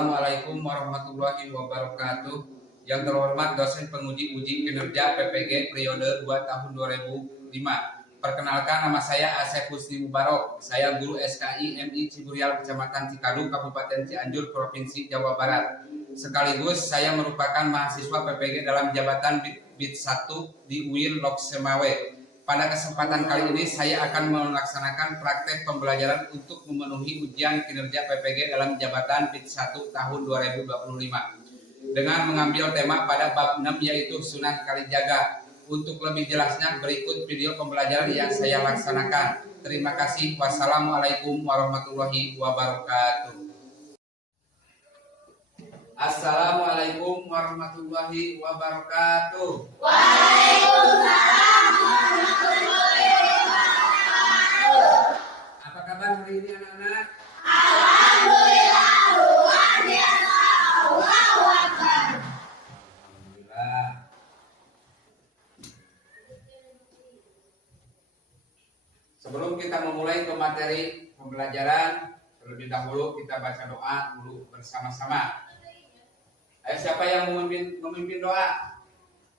Assalamualaikum warahmatullahi wabarakatuh. Yang terhormat dosen penguji uji kinerja PPG periode 2 tahun 2005. Perkenalkan, nama saya Asep Husni Mubarok. Saya guru SKI MI Ciburial Kecamatan Cikadu, Kabupaten Cianjur, Provinsi Jawa Barat. Sekaligus saya merupakan mahasiswa PPG dalam jabatan BIT 1 di UIN Loksemawe. Pada kesempatan kali ini saya akan melaksanakan praktek pembelajaran untuk memenuhi ujian kinerja PPG dalam jabatan BIT 1 tahun 2025 dengan mengambil tema pada bab 6 yaitu Sunan Kalijaga. Untuk lebih jelasnya berikut video pembelajaran yang saya laksanakan. Terima kasih. Wassalamualaikum warahmatullahi wabarakatuh. Assalamualaikum warahmatullahi wabarakatuh. Waalaikumsalam warahmatullahi wabarakatuh. Apa kabar hari ini anak-anak? Alhamdulillah, luar biasa. Allahu Akbar. Alhamdulillah. Sebelum kita memulai ke materi pembelajaran, terlebih dahulu kita baca doa dulu bersama-sama. Ayo, siapa yang memimpin doa?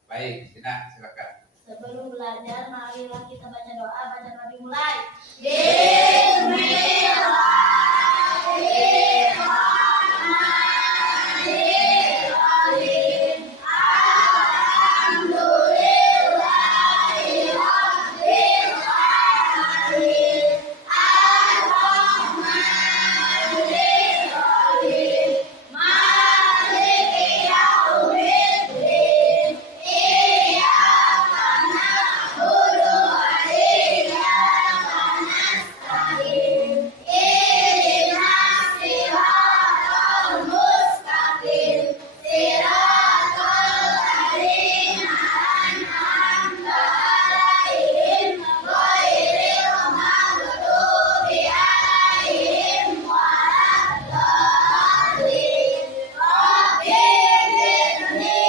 Baik, Sina, silakan. Sebelum belajar, marilah kita baca doa. Baca doa dimulai. Bismillahirrahmanirrahim. Alhamdulillahirabbil alamin. Ar-Rahmanir-Rahim. Maliki yaumiddin. Iyyaka na'budu wa iyyaka nasta'in. Ihdinas siratal mustaqim. Siratal ladzina an'amta 'alaihim ghairil maghdubi 'alaihim waladdallin. Rabbi zidni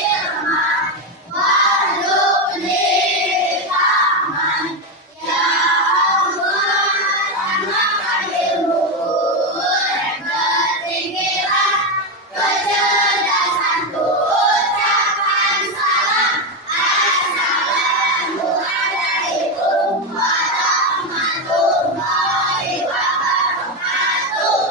ilman warzuqni fahman. Ya Allah, tambahkan ilmuku dan bertinggilah kecerdasanku. Ucapkan salam. Assalamualaikum warahmatullahi wabarakatuh.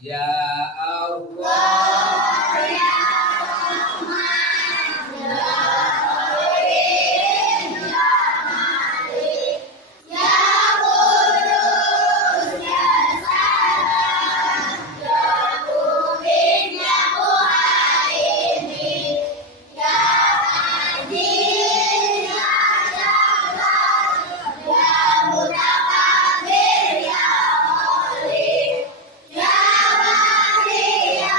Ya Allah, Ya Rahman, Ya Rahim, Ya Malik, Ya Qudus, Ya Salam, Ya Mu'min, Ya Muhaimin, Ya Aziz, Ya Jabbar, Ya Mutakabbir, Ya Ghalib, Ya Bari, Ya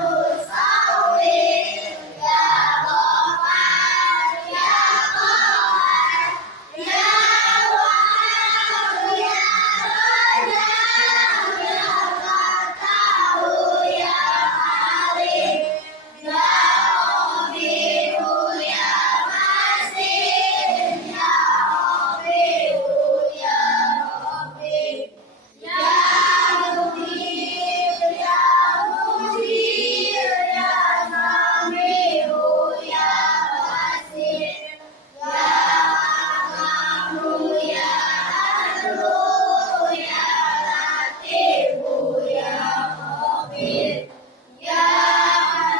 Musawwir, Ya Ghaffar, Ya Qahhar, Ya Wahhab, Ya Razzaq, Ya Fattahu, Ya Alim, Ya Rafi'u, Ya Masin, Ya Rafi'u, Ya Rafi', Ya Mughir, Ya Mughir, Ya Sami'u, Ya Basir, Ya Hakamu, Ya Adlu, Ya Latifu, Ya Khabir, Ya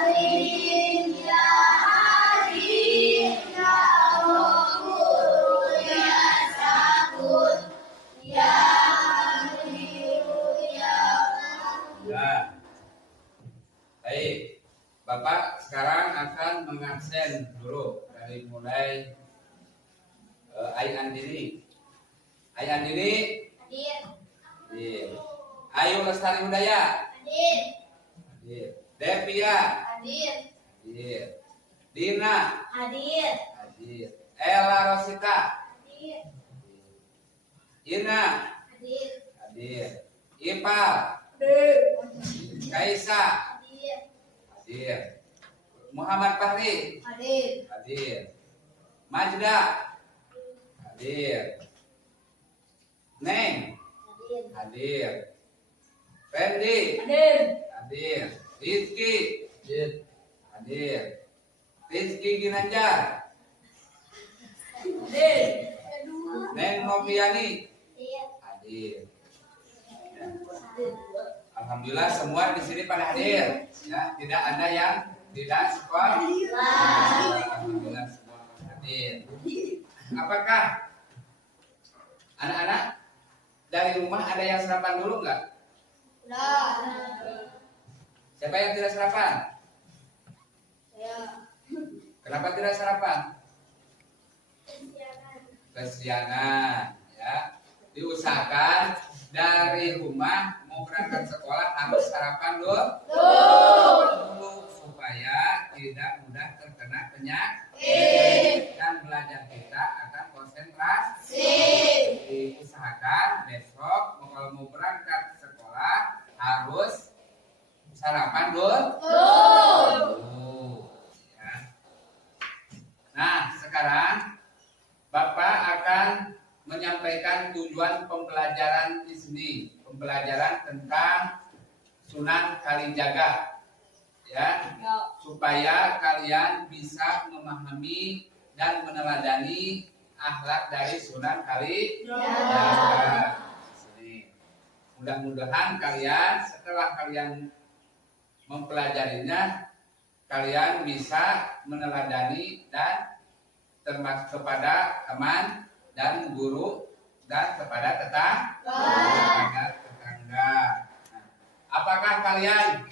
Alim, Ya Halim, Ya Ghafur, Ya Syakur, Ya Ghaniyu, Ya ya. Baik, Bapak sekarang akan mengabsen dulu dari mulai Ai Andini. Ai Andini, Hadir. hadir. Ayu Lestari Udaya, Hadir. hadir. Devia, Hadir. hadir. Dina, Hadir. hadir. Ella Rosita, Hadir. Ina, Hadir. hadir. Ipal, Kaisa, Hadir. hadir. Muhammad Fahri, Hadir. hadir. Majda, hadir. Neng, Hadir. hadir. Randy. Hadir. Hadir. Rizky. Hadir. Rizky Ginanjar. Hadir. Neng Noviani. Iya. Hadir. Ya. Alhamdulillah semua di sini pada hadir. Ya, tidak ada yang tidak sekolah. Alhamdulillah semua hadir. Apakah anak-anak dari rumah ada yang sarapan dulu nggak? Siapa yang tidak sarapan? Kenapa tidak sarapan? Kesiangan, ya. Diusahakan dari rumah mau berangkat sekolah harus sarapan dulu supaya tidak mudah terkena penyakit dan belajar kita akan konsentrasi. Diusahakan besok kalau mau berangkat sekolah harus sarapan dulu. Ya. Nah, sekarang Bapak akan menyampaikan tujuan pembelajaran di sini. Pembelajaran tentang Sunan Kalijaga. Ya, supaya kalian bisa memahami dan meneladani akhlak dari Sunan Kalijaga. Mudah-mudahan kalian setelah kalian mempelajarinya, kalian bisa meneladani dan termasuk kepada teman dan guru dan kepada tetangga. Nah, apakah kalian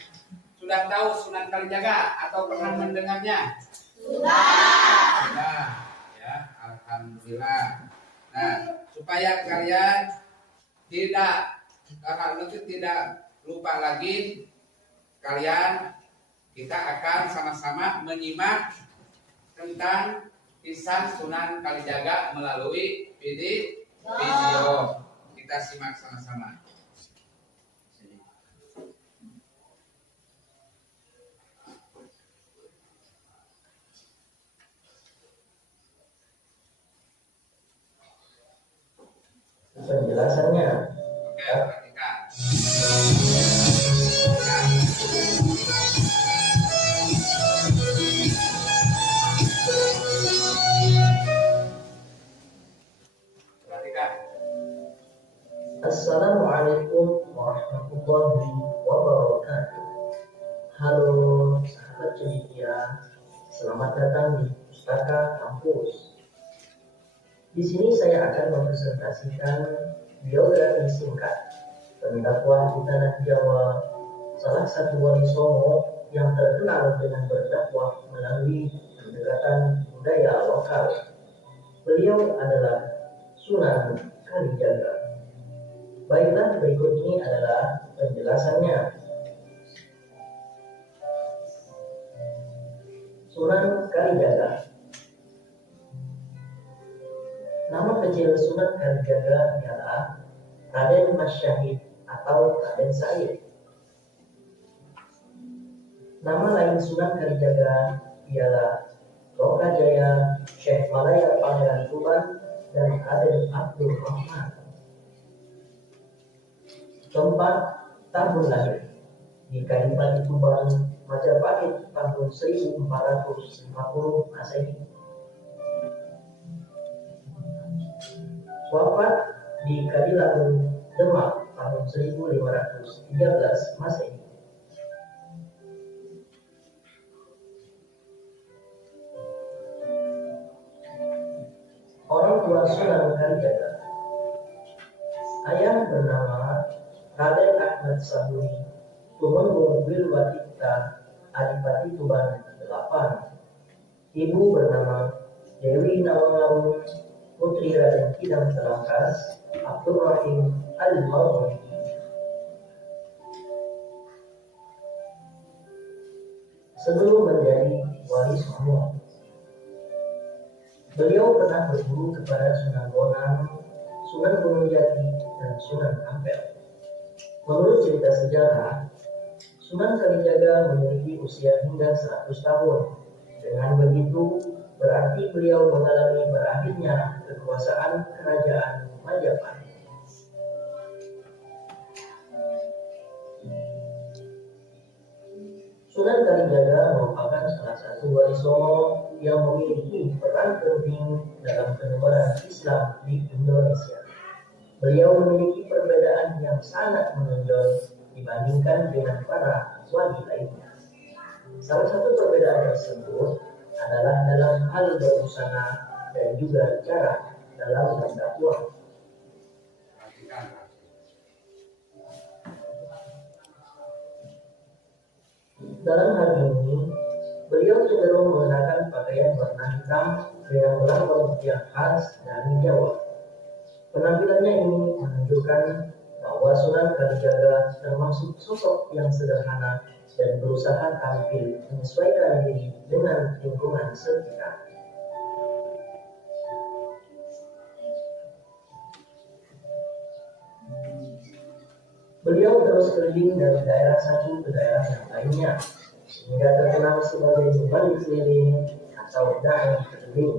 sudah tahu Sunan Kalijaga atau pernah mendengarnya? Sudah. Ya, alhamdulillah. Nah, supaya kalian tidak lupa lagi, kita akan sama-sama menyimak tentang kisah Sunan Kalijaga melalui video. Kita simak sama-sama. Penjelasannya. Oke, perhatikan. Perhatikan. Assalamualaikum warahmatullahi wabarakatuh. Halo sahabat cendekia, selamat datang di Pustaka Kampus. Di sini saya akan mempresentasikan biografi singkat pendakwah di tanah Jawa, salah satu wali Songo yang terkenal dengan berdakwah melalui pendekatan budaya lokal. Beliau adalah Sunan Kalijaga. Baiklah, berikut ini adalah penjelasannya. Sunan Kalijaga. Nama kecil Sunan Kalijaga ialah Raden Mas Syahid atau Raden Said. Nama lain Sunan Kalijaga ialah Lokajaya, Syekh Malaya Pangeran Tuban, dan Raden Abdul Rahman. Tempat tahun lahir di Kadipaten Tuban, Majapahit tahun 1450 Masehi. Wafat di Kadilangu, Demak tahun 1513 Masehi. Orang tua Sunan Kalijaga. Ayah bernama Raden Ahmad Sabuni, Tumenggung Wilwatikta, Adipati Tuban 8. Ibu bernama Dewi Nawanglawu, putri Raden Kidang Telangkas, Abdurrahim Al-Maghribi. Sebelum menjadi wali Songo, beliau pernah berguru kepada Sunan Bonang, Sunan Gunung Jati, dan Sunan Ampel. Menurut cerita sejarah, Sunan Kalijaga memiliki usia hingga 100 tahun. Dengan begitu, berarti beliau mengalami berakhirnya kekuasaan kerajaan Majapahit. Sunan Kalijaga merupakan salah satu wali Songo yang memiliki peran penting dalam penyebaran Islam di Indonesia. Beliau memiliki perbedaan yang sangat menonjol dibandingkan dengan para wali lainnya. Salah satu perbedaan tersebut adalah dalam hal berbusana dan juga cara dalam berdakwah. Dalam hal ini, beliau cenderung mengenakan pakaian warna hitam dengan lambang yang khas dari Jawa. Penampilannya ini menunjukkan bahwa Sunan Kalijaga termasuk sosok yang sederhana dan berusaha tampil menyesuaikan diri dengan lingkungan sekitar. Beliau terus keliling dari daerah satu ke daerah yang lainnya, sehingga terkenal sebagai wali keliling atau dai keliling.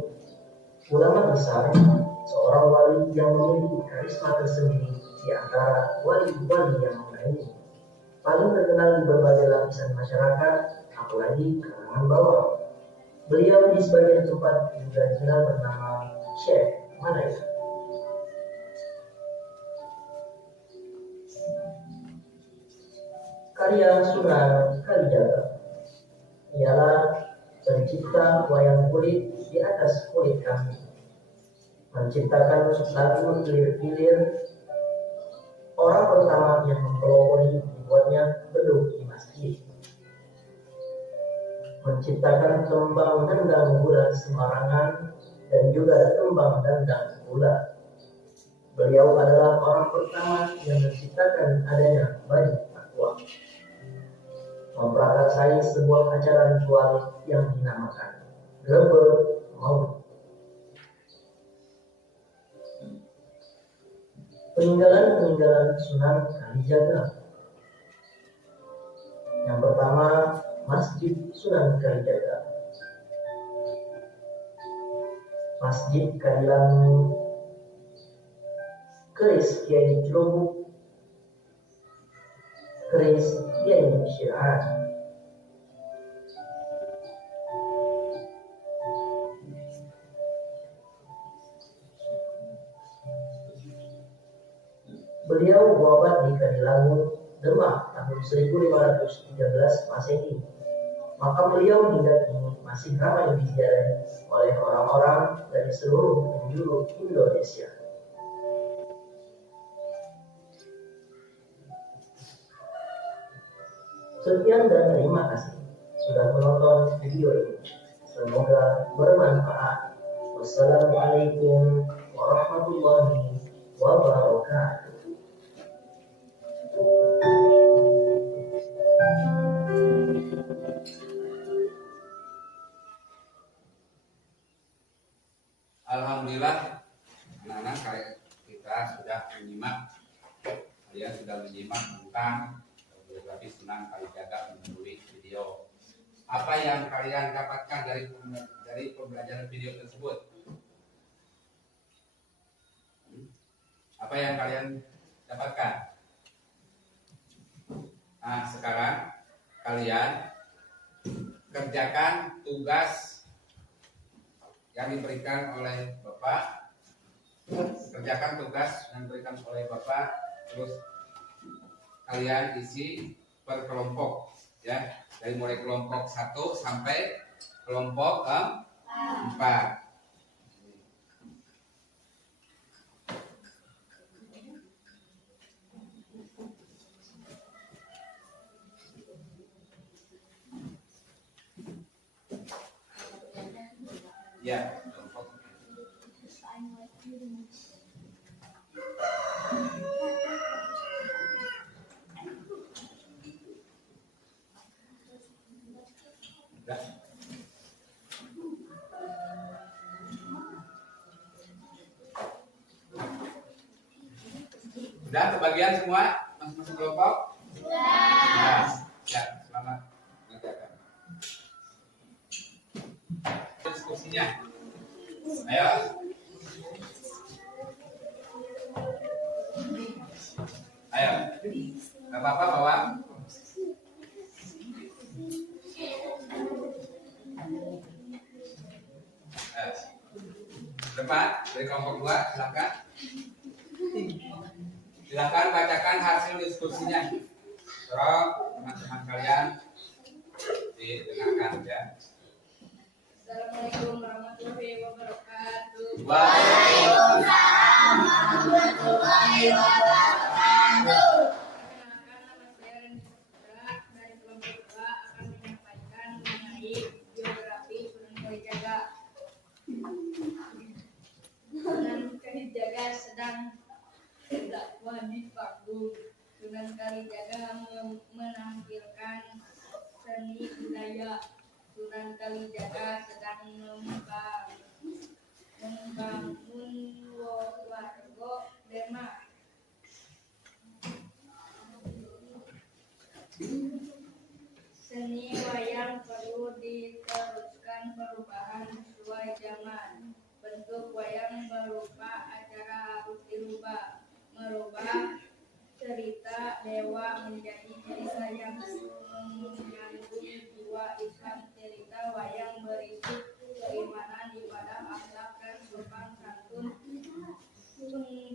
Ulama besar, seorang wali yang memiliki karisma tersendiri di antara wali-wali yang lainnya. Paling terkenal di berbagai lapisan masyarakat, apalagi kalangan bawah. Beliau di sebagian tempat juga dikenal bernama Syekh Manaya. Karya Sunan Kalijaga ialah pencipta wayang kulit di atas kulit kami, menciptakan lagu hilir-hilir. Orang pertama yang mempelopori dibuatnya beduk di masjid, menciptakan tembang dendang bulan sembarangan dan juga tembang dendang bulan. Beliau adalah orang pertama yang menciptakan adanya bayi aqua, memprakarsai sebuah acara ritual yang dinamakan Glebe Maulid. Peninggalan Sunan Kalijaga. Yang pertama, Masjid Sunan Kalijaga. Masjid Kadilangu, Keris Kiai Cilubuk, Keris Kiai Syirah. Beliau wafat di Kadilangu, Demak tahun 1513 Masehi. Makam beliau hingga kini masih ramai diziarahi oleh orang-orang dari seluruh penjuru Indonesia. Sekian dan terima kasih sudah menonton video ini. Semoga bermanfaat. Wassalamualaikum warahmatullahi wabarakatuh. Alhamdulillah, anak-anak kita sudah menyimak, kalian sudah menyimak tentang biografi Sunan Kalijaga melalui video. Apa yang kalian dapatkan dari pembelajaran video tersebut? Apa yang kalian dapatkan? Nah, sekarang kalian kerjakan tugas yang diberikan oleh Bapak. Kerjakan tugas yang diberikan oleh Bapak, terus kalian isi per kelompok, ya, dari mulai kelompok 1 sampai kelompok 4. Ya, kelompok. Sudah kebagian semua masing-masing kelompok? Sudah. Ya, selamat mengerjakan. Diskusinya. Ayo. Ayo. Gak apa-apa bawa. Depan dari kelompok 2 silakan. Silakan bacakan hasil diskusinya. Tolong teman-teman kalian didengarkan ya. Assalamualaikum warahmatullahi wabarakatuh. Waalaikumsalam warahmatullahi wabarakatuh. Perkenalkan, nama saya Reni Putra dari kelompok 2 akan menyampaikan mengenai biografi Sunan Kalijaga. Sunan Kalijaga sedang berdakwah di panggung. Sunan Kalijaga menampilkan seni budaya. Sunan Kalijaga sedang membangun warga Demak. Seni wayang perlu diteruskan perubahan sesuai zaman. Bentuk wayang berupa acara harus dirubah, merubah cerita dewa menjadi cerita yang menyambung jiwa Islam. Cerita wayang berisi keimanan, ibadah, akhlak, dan sopan santun.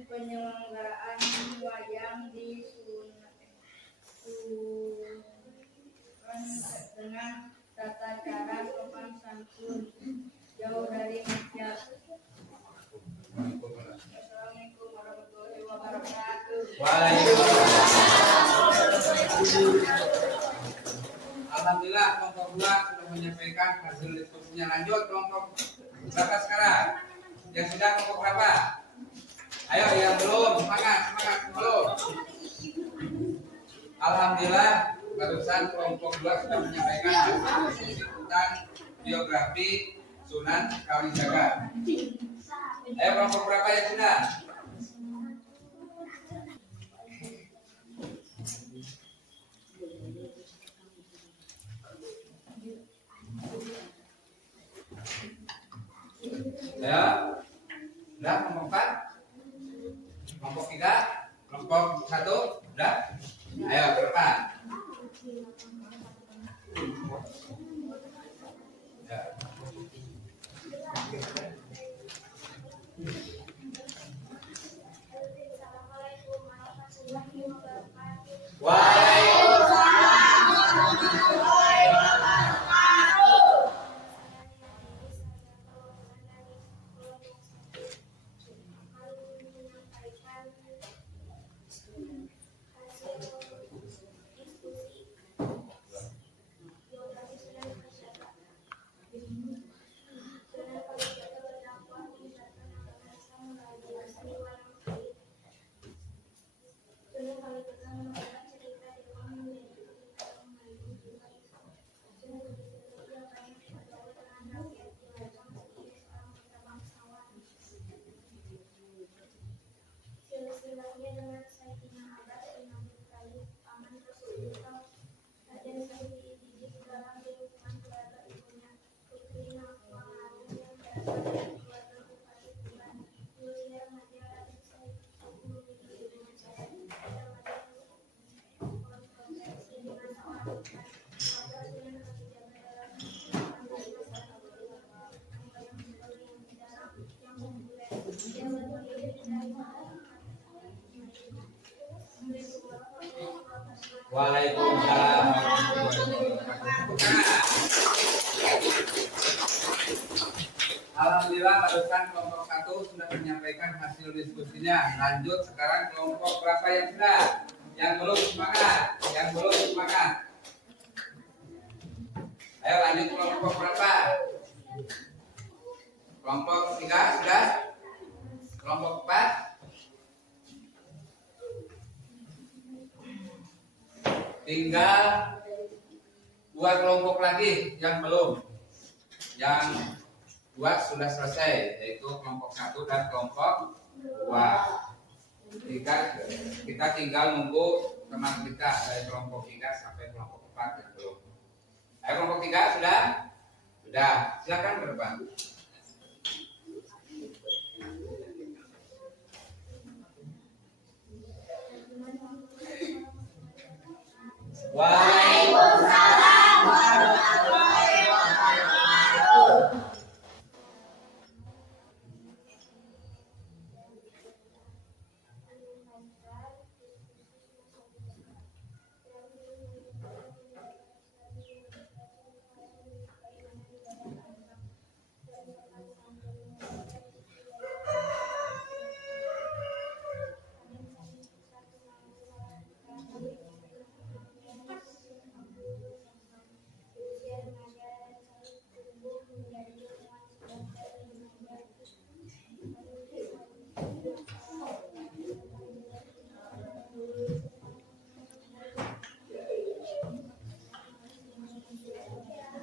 Penyelenggaraan wayang disunahkan dengan tata cara sopan santun, jauh dari maksiat. Assalamualaikum warahmatullahi wabarakatuh. Alhamdulillah kelompok 2 sudah menyampaikan hasil diskusinya. Lanjut kelompok berapa sekarang? Yang sudah kelompok berapa? Ayo yang belum, semangat belum. Alhamdulillah barusan kelompok 2 sudah menyampaikan hasil diskusi tentang biografi Sunan Kalijaga. Ayo kelompok berapa yang sudah? Ya, udah kelompok 4, kelompok 3, kelompok 1, udah. Ayo ke depan. Ya. Waalaikumsalam warahmatullahi wabarakatuh. Waalaikumsalam warahmatullahi wabarakatuh. Alhamdulillah barusan kelompok 1 sudah menyampaikan hasil diskusinya. Lanjut sekarang kelompok berapa yang sudah? Yang belum semangat, yang belum semangat. Ayo lanjut kelompok berapa? Kelompok 3 sudah? Kelompok 4? Tinggal 2 kelompok lagi yang belum. Yang 2 sudah selesai, yaitu kelompok 1 dan kelompok 2. Kita tinggal nunggu teman kita dari kelompok 3 sampai kelompok 4 yang belum. Ayo kelompok 3 sudah? Sudah, silakan ke depan. Waalaikumsalam warahmatullahi wabarakatuh.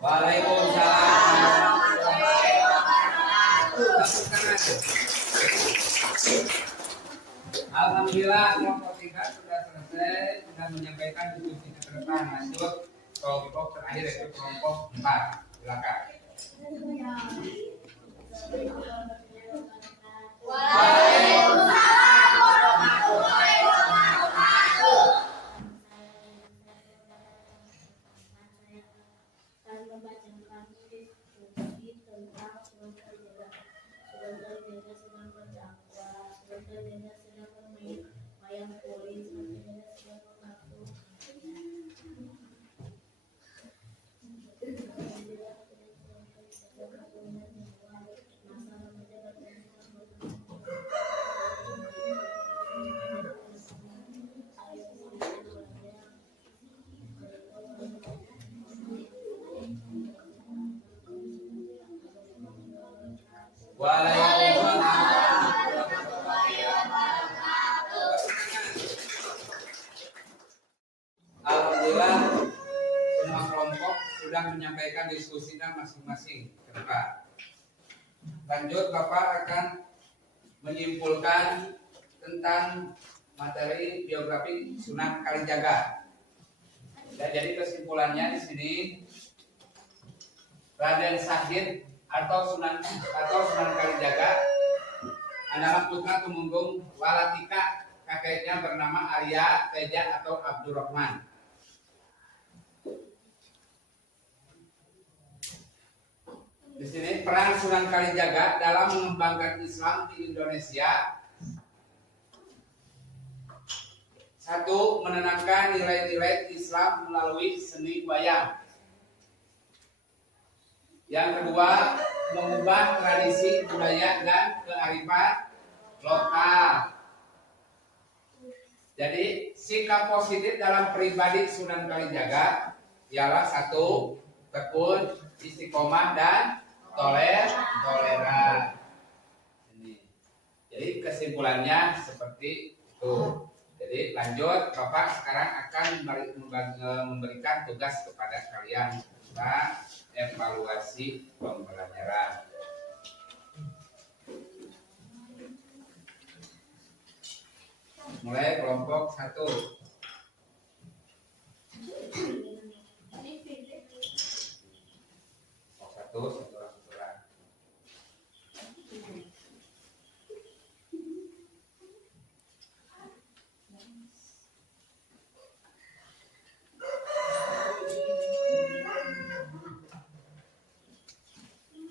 Waalaikumsalam. Alhamdulillah kelompok 3 sudah selesai dan menyampaikan diskusi ke depan. Lanjut kelompok terakhir yaitu kelompok 4. Silakan. Waalaikumsalam warahmatullahi wabarakatuh. Saya akan membacakan diskusi tentang sunan kalijaga. Sunan kalijaga sedang berdakwah, sunan kalijaga sedang bermain wayang kulit, sunan kalijaga sedang mengaku. Alhamdulillah semua kelompok sudah menyampaikan diskusinya masing-masing ke depan. Lanjut Bapak akan menyimpulkan tentang materi biografi Sunan Kalijaga. Ya, jadi kesimpulannya di sini Raden Syahid atau Sunan Kalijaga adalah putra tumenggung Walatika, kakeknya bernama Arya Teja atau Abdurrahman. Di sini peran Sunan Kalijaga dalam mengembangkan Islam di Indonesia. 1. Menanamkan nilai-nilai Islam melalui seni wayang. Yang kedua, mengubah tradisi budaya dan kearifan lokal. Jadi sikap positif dalam pribadi Sunan Kalijaga ialah 1. Tekun, istiqomah dan toleran. Ini. Jadi kesimpulannya seperti itu. Jadi lanjut, Bapak sekarang akan memberikan tugas kepada kalian tentang evaluasi pembelajaran. Mulai kelompok 1. Satu orang.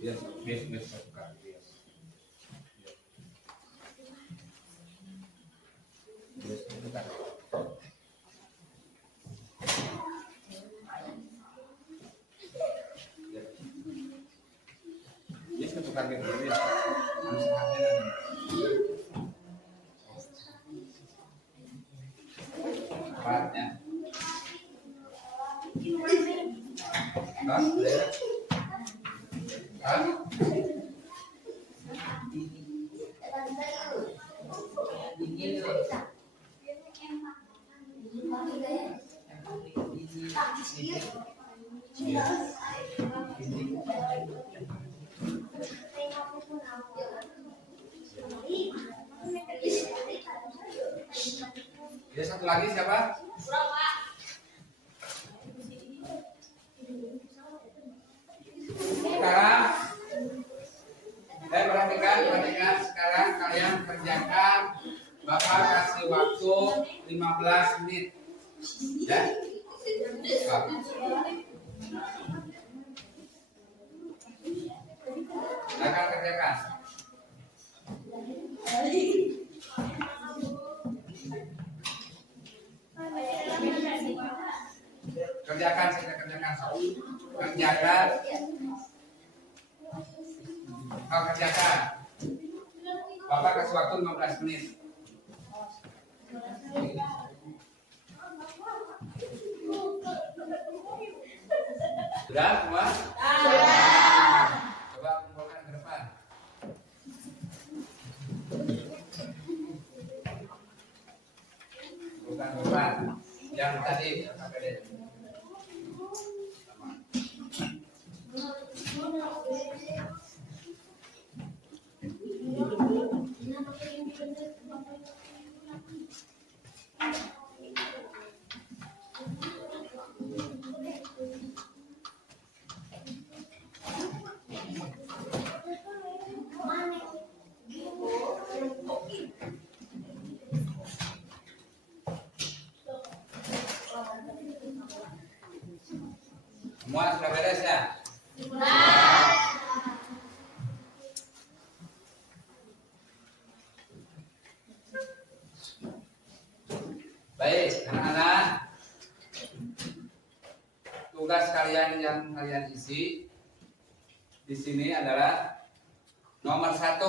Bias satu kali. Bias satu kali. Bias satu kali. Partnya. Ya, satu lagi siapa? Sekarang perhatikan sekarang kalian kerjakan. Bapak kasih waktu 15 menit. Ya. Silakan kerjakan. Kerjakan. Kerjakan. Bapak kasih waktu 15 menit. Sudah semua? Coba kumpulkan ke depan. Kumpulkan ke depan. Yang tadi KPD. Semua sudah beres ya? Baik, anak-anak. Tugas kalian yang kalian isi di sini adalah nomor 1.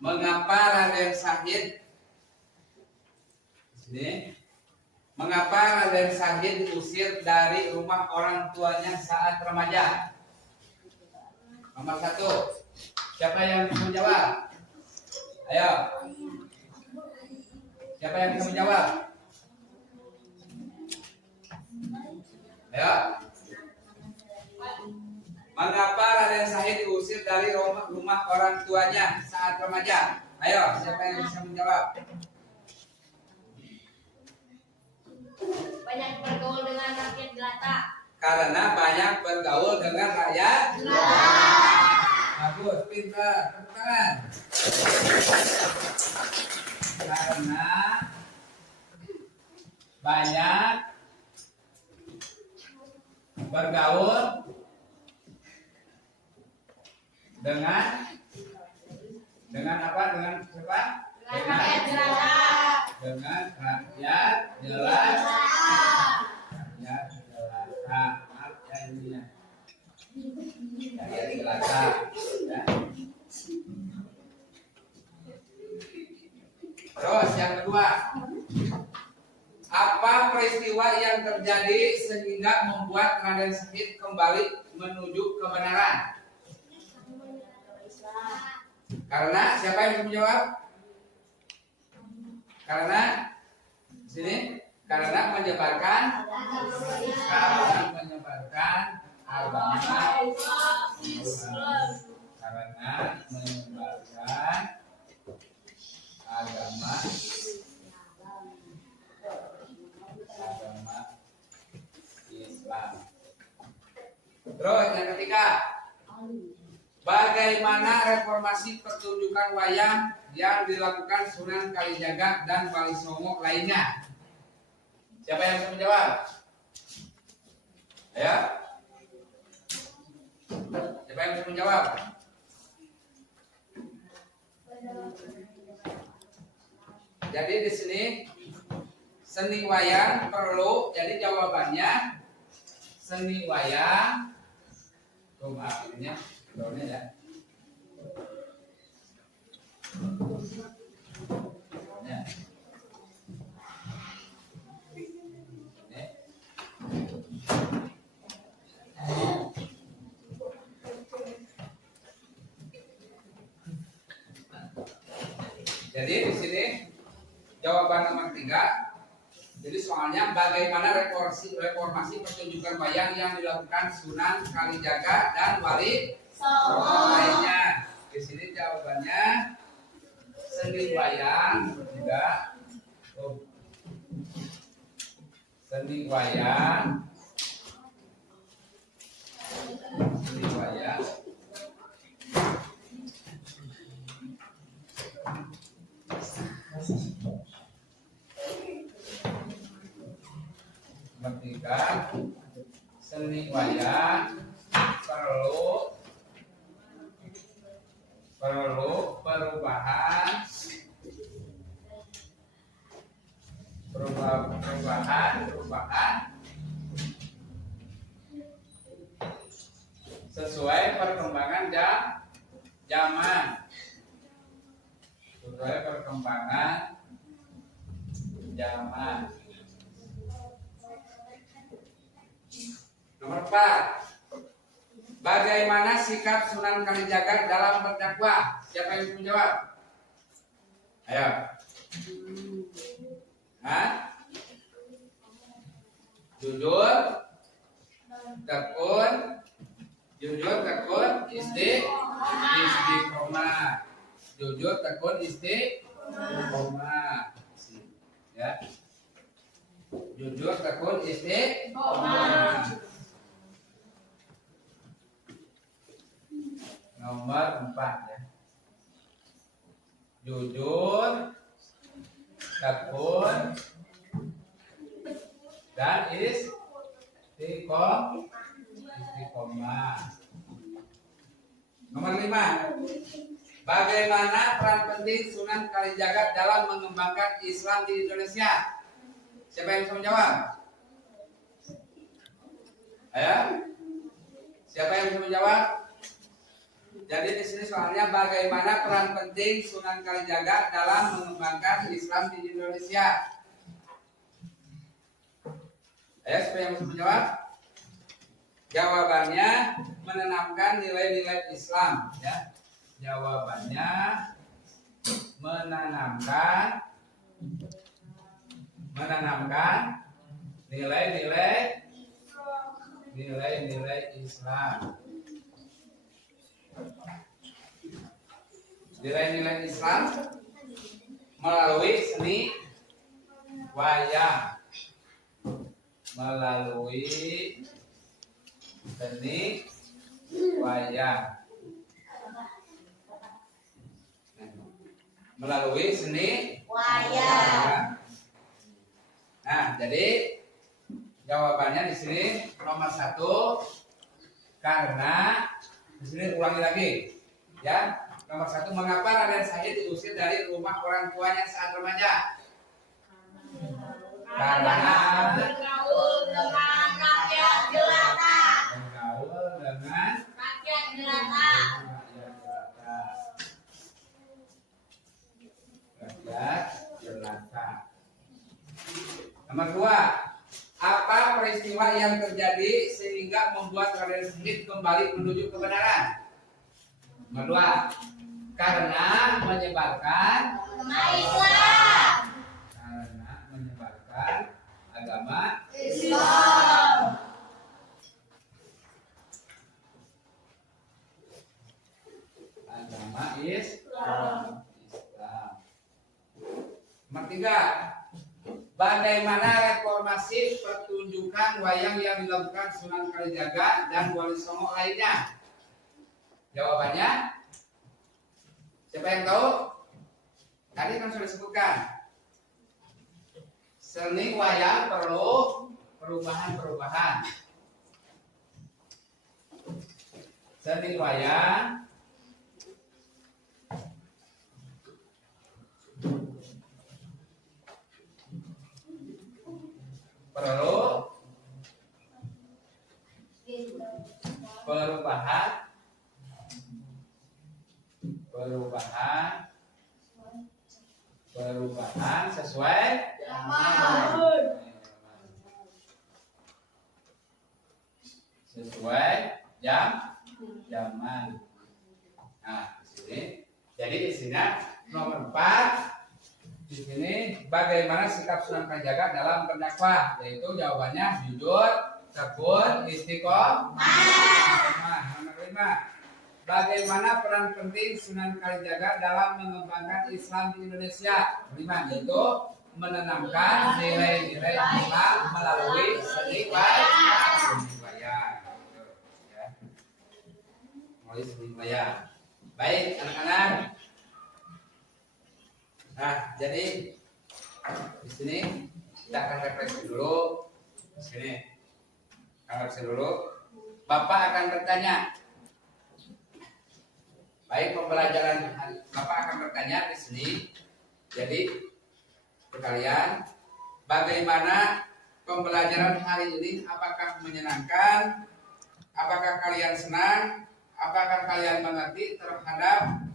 Mengapa Raden Syahid di sini? Mengapa Raden Syahid diusir dari rumah orang tuanya saat remaja? Nomor 1. Siapa yang bisa menjawab? Ayo. Siapa yang bisa menjawab? Ayo. Mengapa Raden Syahid diusir dari rumah orang tuanya saat remaja? Ayo, siapa yang bisa menjawab? Banyak bergaul dengan rakyat jelata. Karena banyak bergaul dengan rakyat. Bagus, pintar, tepuk tangan. Karena banyak bergaul dengan apa? Dengan siapa? Dengan rakyat jelata. Dengan rakyat jelata. Rakyat jelata. Maaf ya ininya. Rakyat jelata. Ya. Terus yang kedua, apa peristiwa yang terjadi sehingga membuat Raden Syahid kembali menuju kebenaran? Karena siapa yang bisa menjawab? Karena di sini karena menyebarkan agama Islam. Terus yang ketiga, bagaimana reformasi pertunjukan wayang yang dilakukan Sunan Kalijaga dan Wali Songo lainnya? Siapa yang bisa menjawab? Ya. Siapa yang bisa menjawab? Jadi di sini seni wayang perlu, jadi jawabannya seni wayang. Oh, maaf ini daunnya ya. Ya. Jadi di sini jawaban nomor 3. Jadi soalnya bagaimana reformasi pertunjukan wayang yang dilakukan Sunan Kalijaga dan Wali Songo lainnya. Di sini jawabannya seni wayang juga. Seni wayang. Seni wayang. Ketiga, seni wayang perlu perubahan sesuai perkembangan zaman. Sesuai perkembangan zaman. Nomor 4. Bagaimana sikap Sunan Kalijaga dalam berdakwah? Siapa yang bisa menjawab? Ayo. Hah? Jujur, tekun, istiqomah. Jujur, tekun, istiqomah. Ya. Jujur, tekun, istiqomah. Nomor 4 ya. Jujur, tekun, dan istiqomah. Nomor 5. Bagaimana peran penting Sunan Kalijaga dalam mengembangkan Islam di Indonesia? Siapa yang bisa menjawab? Ayo. Siapa yang bisa menjawab? Jadi di sini soalnya bagaimana peran penting Sunan Kalijaga dalam mengembangkan Islam di Indonesia? Ayo, siapa yang bisa menjawab? Jawabannya menanamkan nilai-nilai Islam, ya. Jawabannya menanamkan nilai-nilai Islam. Nilai-nilai Islam melalui seni wayang. Melalui seni wayang. Nah, jadi jawabannya di sini nomor 1 karena di sini ulangi lagi, ya. Nomor 1, mengapa Raden Syahid diusir dari rumah orang tuanya saat remaja? Karena bergaul dengan rakyat jelata. Nomor 2, apa peristiwa yang terjadi sehingga membuat Raden Syahid kembali menuju kebenaran? Nomor 2, karena menyebarkan agama Islam. Nomor 3, bagaimana reformasi pertunjukan wayang yang dilakukan Sunan Kalijaga dan Wali Songo lainnya? Jawabannya, siapa yang tahu? Tadi kan sudah disebutkan. Seni wayang perlu perubahan. Seni wayang perlu perubahan sesuai zaman. Nah, di sini. Jadi di sini nomor 4. Di sini bagaimana sikap Sunan Kalijaga dalam berdakwah? Yaitu jawabannya jujur, tekun, istiqomah. Nomor 5. Bagaimana peran penting Sunan Kalijaga dalam mengembangkan Islam di Indonesia? 5, yaitu menanamkan nilai-nilai Islam melalui seni wayang. Baik, anak-anak. Nah, jadi di sini kita akan refleksi dulu. Di sini refleksi dulu. Bapak akan bertanya. Baik, pembelajaran Bapak akan bertanya di sini. Jadi kalian, bagaimana pembelajaran hari ini? Apakah menyenangkan? Apakah kalian senang? Apakah kalian mengerti terhadap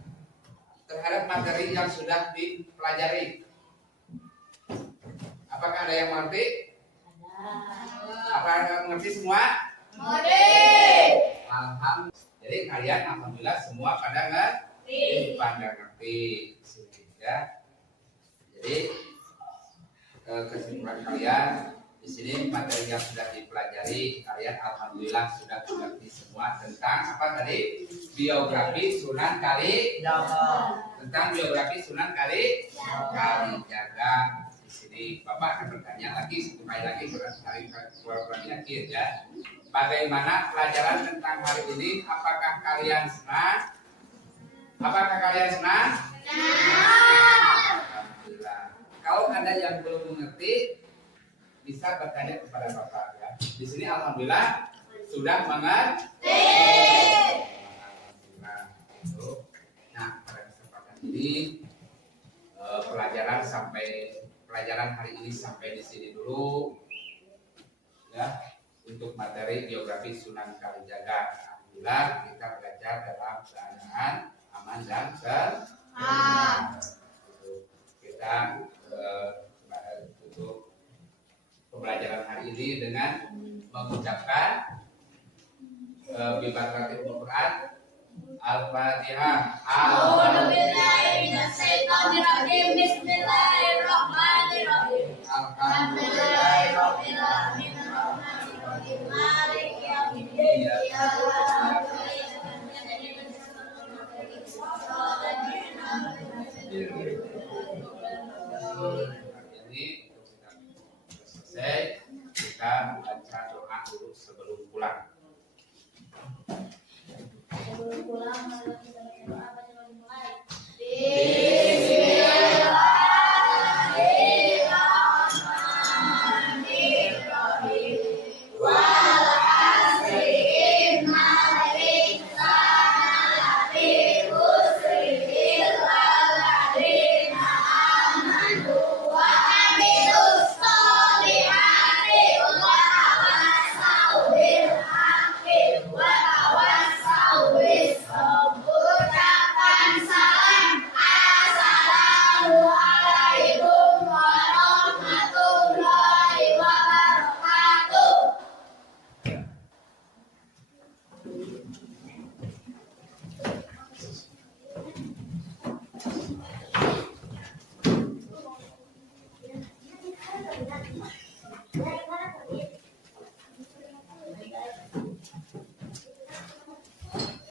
materi yang sudah dipelajari? Apakah ada yang mengerti? Apakah mengerti semua? Alhamdulillah. Jadi kalian alhamdulillah semua pada ngerti. Ya. Jadi kesimpulan kalian di sini materi yang sudah dipelajari, kalian alhamdulillah sudah mengerti semua tentang apa tadi? Biografi Sunan Kalijaga. Tentang biografi Sunan Kalijaga. Di sini Bapak akan bertanya lagi satu kali lagi ya. Bagaimana pelajaran tentang hari ini? Apakah kalian senang? Senang. Alhamdulillah. Kalau ada yang belum mengerti, bisa bertanya kepada Bapak ya. Di sini alhamdulillah sudah mengerti. Nah, pada kesempatan ini pelajaran hari ini sampai di sini dulu ya, untuk materi geografi Sunan Kalijaga. Alhamdulillah kita belajar dalam keadaan aman dan tenang. Kita tutup pembelajaran hari ini dengan mengucapkan Bibatratul Quran Al-Fatihah. A'udzubillahi minasyaitonirrajim. Bismillahirrahmanirrahim. Alhamdulillah.